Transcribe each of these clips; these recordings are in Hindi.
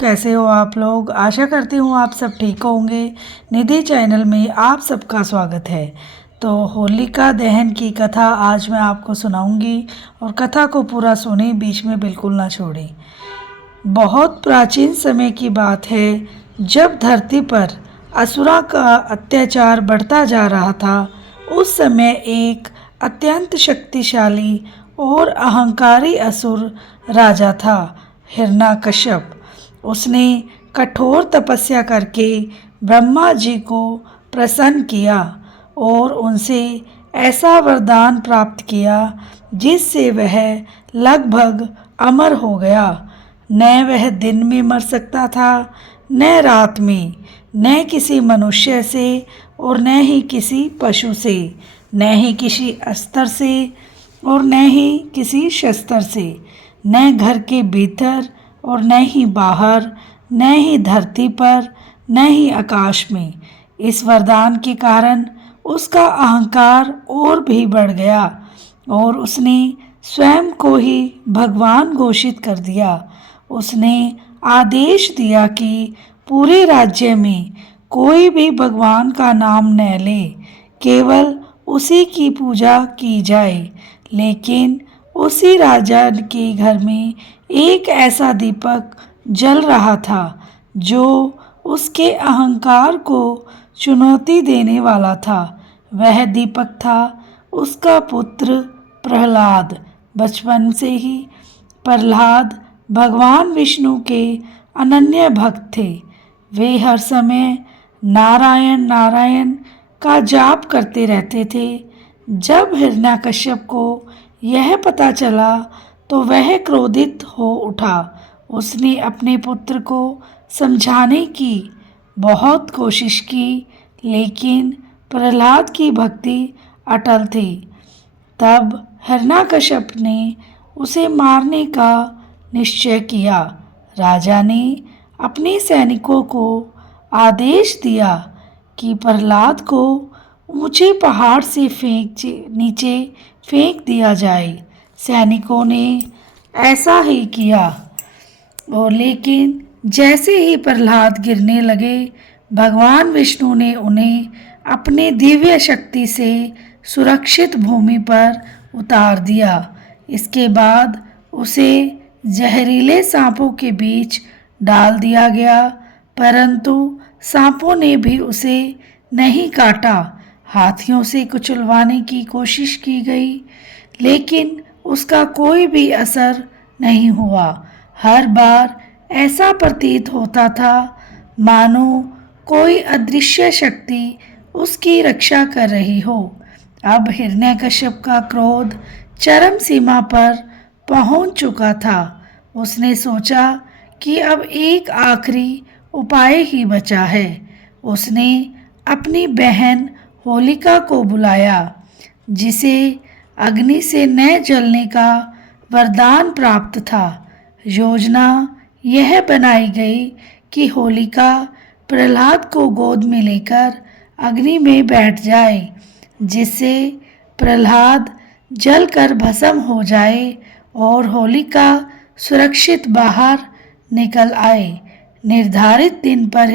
कैसे हो आप लोग। आशा करती हूँ आप सब ठीक होंगे। निधि चैनल में आप सबका स्वागत है। तो होलिका दहन की कथा आज मैं आपको सुनाऊंगी और कथा को पूरा सुने, बीच में बिल्कुल ना छोड़ें। बहुत प्राचीन समय की बात है, जब धरती पर असुरा का अत्याचार बढ़ता जा रहा था। उस समय एक अत्यंत शक्तिशाली और अहंकारी असुर राजा था, हिरण्यकश्यप। उसने कठोर तपस्या करके ब्रह्मा जी को प्रसन्न किया और उनसे ऐसा वरदान प्राप्त किया जिससे वह लगभग अमर हो गया। न वह दिन में मर सकता था, न रात में, न किसी मनुष्य से और न ही किसी पशु से, न ही किसी अस्त्र से और न ही किसी शस्त्र से, न घर के भीतर और न ही बाहर, न ही धरती पर, न ही आकाश में। इस वरदान के कारण उसका अहंकार और भी बढ़ गया और उसने स्वयं को ही भगवान घोषित कर दिया। उसने आदेश दिया कि पूरे राज्य में कोई भी भगवान का नाम न ले, केवल उसी की पूजा की जाए। लेकिन उसी राजा के घर में एक ऐसा दीपक जल रहा था जो उसके अहंकार को चुनौती देने वाला था। वह दीपक था उसका पुत्र प्रहलाद। बचपन से ही प्रहलाद भगवान विष्णु के अनन्य भक्त थे। वे हर समय नारायण नारायण का जाप करते रहते थे। जब हिरण्यकश्यप को यह पता चला तो वह क्रोधित हो उठा। उसने अपने पुत्र को समझाने की बहुत कोशिश की, लेकिन प्रहलाद की भक्ति अटल थी। तब हिरण्यकश्यप ने उसे मारने का निश्चय किया। राजा ने अपने सैनिकों को आदेश दिया कि प्रहलाद को ऊंचे पहाड़ से नीचे फेंक दिया जाए। सैनिकों ने ऐसा ही किया और लेकिन जैसे ही प्रहलाद गिरने लगे, भगवान विष्णु ने उन्हें अपने दिव्य शक्ति से सुरक्षित भूमि पर उतार दिया। इसके बाद उसे जहरीले सांपों के बीच डाल दिया गया, परंतु सांपों ने भी उसे नहीं काटा। हाथियों से कुचलवाने की कोशिश की गई, लेकिन उसका कोई भी असर नहीं हुआ। हर बार ऐसा प्रतीत होता था मानो कोई अदृश्य शक्ति उसकी रक्षा कर रही हो। अब हिरण्यकश्यप का क्रोध चरम सीमा पर पहुंच चुका था। उसने सोचा कि अब एक आखिरी उपाय ही बचा है। उसने अपनी बहन होलिका को बुलाया, जिसे अग्नि से न जलने का वरदान प्राप्त था। योजना यह बनाई गई कि होलिका प्रहलाद को गोद में लेकर अग्नि में बैठ जाए, जिससे प्रहलाद जलकर भस्म हो जाए और होलिका सुरक्षित बाहर निकल आए। निर्धारित दिन पर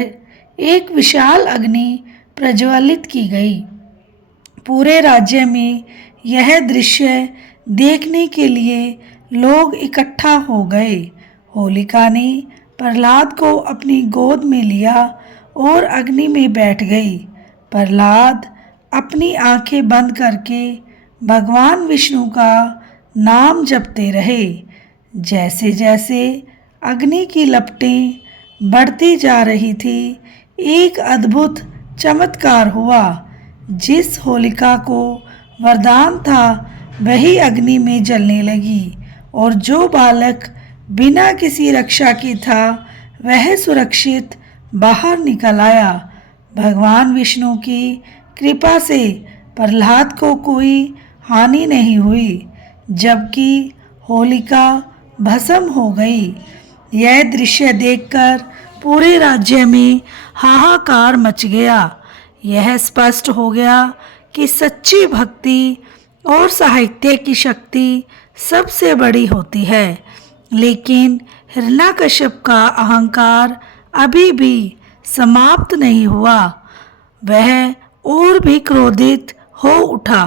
एक विशाल अग्नि प्रज्वलित की गई। पूरे राज्य में यह दृश्य देखने के लिए लोग इकट्ठा हो गए। होलिका ने प्रहलाद को अपनी गोद में लिया और अग्नि में बैठ गई। प्रहलाद अपनी आंखें बंद करके भगवान विष्णु का नाम जपते रहे। जैसे जैसे अग्नि की लपटें बढ़ती जा रही थी, एक अद्भुत चमत्कार हुआ। जिस होलिका को वरदान था वही अग्नि में जलने लगी और जो बालक बिना किसी रक्षा के था वह सुरक्षित बाहर निकल आया। भगवान विष्णु की कृपा से प्रहलाद को कोई हानि नहीं हुई, जबकि होलिका भस्म हो गई। यह दृश्य देखकर पूरे राज्य में हाहाकार मच गया। यह स्पष्ट हो गया कि सच्ची भक्ति और साहित्य की शक्ति सबसे बड़ी होती है। लेकिन हिरण्यकश्यप का अहंकार अभी भी समाप्त नहीं हुआ। वह और भी क्रोधित हो उठा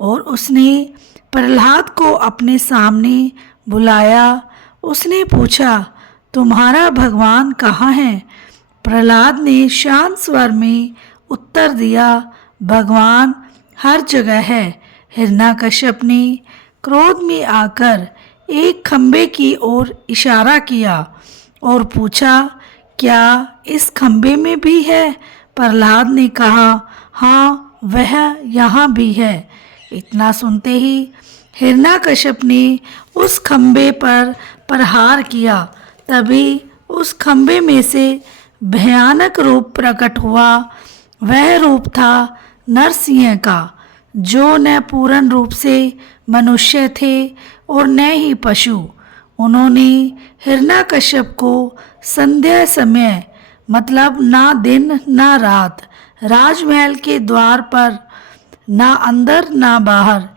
और उसने प्रहलाद को अपने सामने बुलाया। उसने पूछा, तुम्हारा भगवान कहाँ है? प्रहलाद ने शांत स्वर में उत्तर दिया, भगवान हर जगह है। हिरण्यकश्यप ने क्रोध में आकर एक खंबे की ओर इशारा किया और पूछा, क्या इस खंबे में भी है? प्रहलाद ने कहा, हाँ, वह यहाँ भी है। इतना सुनते ही हिरण्यकश्यप ने उस खंबे पर प्रहार किया। तभी उस खंबे में से भयानक रूप प्रकट हुआ। वह रूप था नरसिंह का, जो न पूर्ण रूप से मनुष्य थे और न ही पशु। उन्होंने हिरण्यकश्यप को संध्या समय, मतलब ना दिन ना रात, राजमहल के द्वार पर, ना अंदर ना बाहर,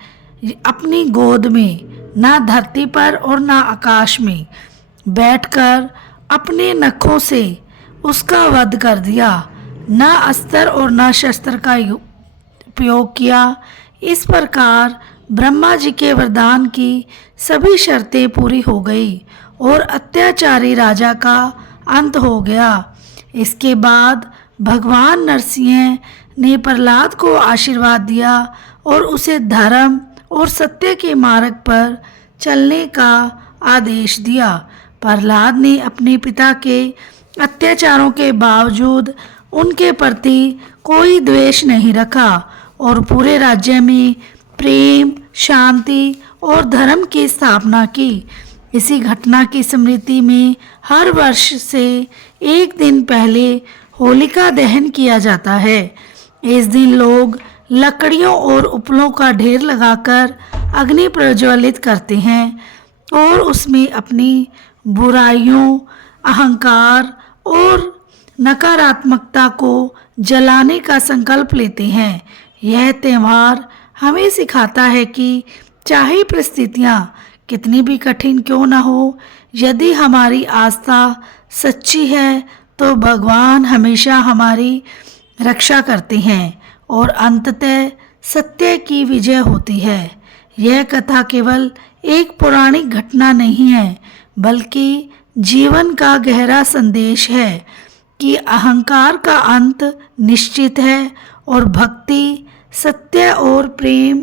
अपनी गोद में, ना धरती पर और ना आकाश में बैठकर अपने नखों से उसका वध कर दिया। ना अस्त्र और ना शस्त्र का उपयोग किया। इस प्रकार ब्रह्मा जी के वरदान की सभी शर्तें पूरी हो गई और अत्याचारी राजा का अंत हो गया। इसके बाद भगवान नरसिंह ने प्रहलाद को आशीर्वाद दिया और उसे धर्म और सत्य के मार्ग पर चलने का आदेश दिया। प्रहलाद ने अपने पिता के अत्याचारों के बावजूद उनके प्रति कोई द्वेष नहीं रखा और पूरे राज्य में प्रेम, शांति और धर्म की स्थापना की। इसी घटना की स्मृति में हर वर्ष से एक दिन पहले होलिका दहन किया जाता है। इस दिन लोग लकड़ियों और उपलों का ढेर लगाकर अग्नि प्रज्वलित करते हैं और उसमें अपनी बुराइयों, अहंकार और नकारात्मकता को जलाने का संकल्प लेते हैं। यह त्यौहार हमें सिखाता है कि चाहे परिस्थितियाँ कितनी भी कठिन क्यों न हो, यदि हमारी आस्था सच्ची है तो भगवान हमेशा हमारी रक्षा करते हैं और अंततः सत्य की विजय होती है। यह कथा केवल एक पौराणिक घटना नहीं है, बल्कि जीवन का गहरा संदेश है कि अहंकार का अंत निश्चित है और भक्ति, सत्य और प्रेम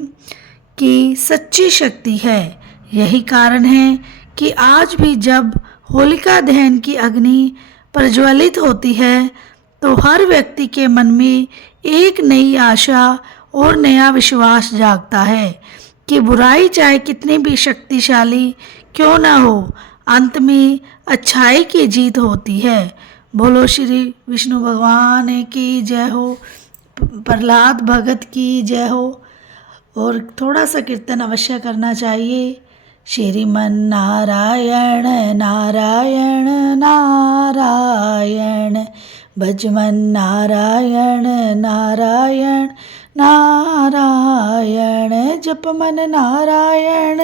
की सच्ची शक्ति है। यही कारण है कि आज भी जब होलिका दहन की अग्नि प्रज्वलित होती है तो हर व्यक्ति के मन में एक नई आशा और नया विश्वास जागता है कि बुराई चाहे कितनी भी शक्तिशाली क्यों ना हो, अंत में अच्छाई की जीत होती है। बोलो श्री विष्णु भगवान की जय हो, प्रहलाद भगत की जय हो। और थोड़ा सा कीर्तन अवश्य करना चाहिए। श्रीमन नारायण नारायण नारायण, भजमन नारायण नारायण नारायण, जपमन नारायण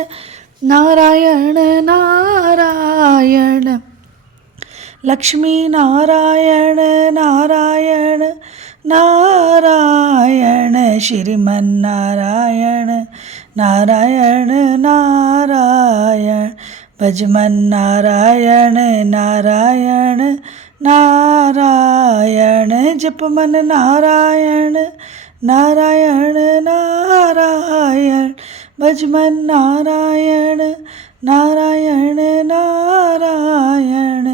नारायण नारायण, लक्ष्मी नारायण नारायण नारायण, श्रीमन नारायण नारायण नारायण, भजमन नारायण नारायण नारायण, जपमन नारायण नारायण नारायण, भजमन नारायण नारायण नारायण,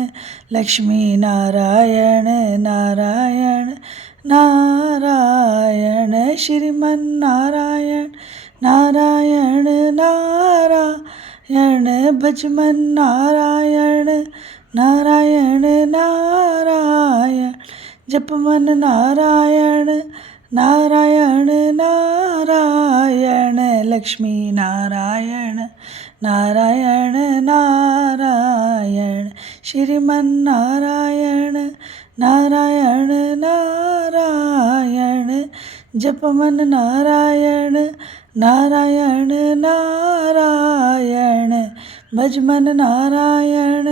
लक्ष्मी नारायण नारायण नारायण, श्रीमन नारायण नारायण नारायण, भजमन नारायण नारायण नारायण, जपमन नारायण नारायण नारायण, लक्ष्मी नारायण नारायण नारायण, श्रीमन नारायण नारायण नारायण, जपमन नारायण नारायण नारायण, भजमन नारायण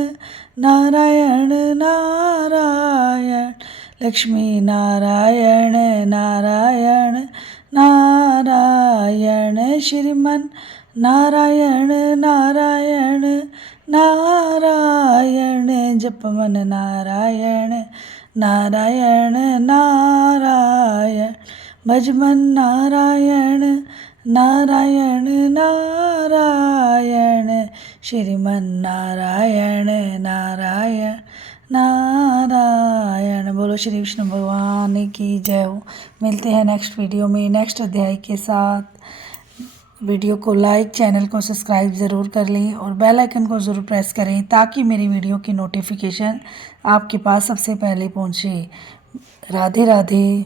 नारायण नारायण लक्ष्मी नारायण नारायण नारायण श्रीमन नारायण नारायण नारायण जपमन नारायण नारायण नारायण भजमन नारायण नारायण नारायण श्रीमन नारायण नारायण नारायण। बोलो श्री विष्णु भगवान की जय हो। मिलते हैं नेक्स्ट वीडियो में नेक्स्ट अध्याय के साथ। वीडियो को लाइक, चैनल को सब्सक्राइब ज़रूर कर लें और बेल आइकन को ज़रूर प्रेस करें ताकि मेरी वीडियो की नोटिफिकेशन आपके पास सबसे पहले पहुंचे। राधे राधे।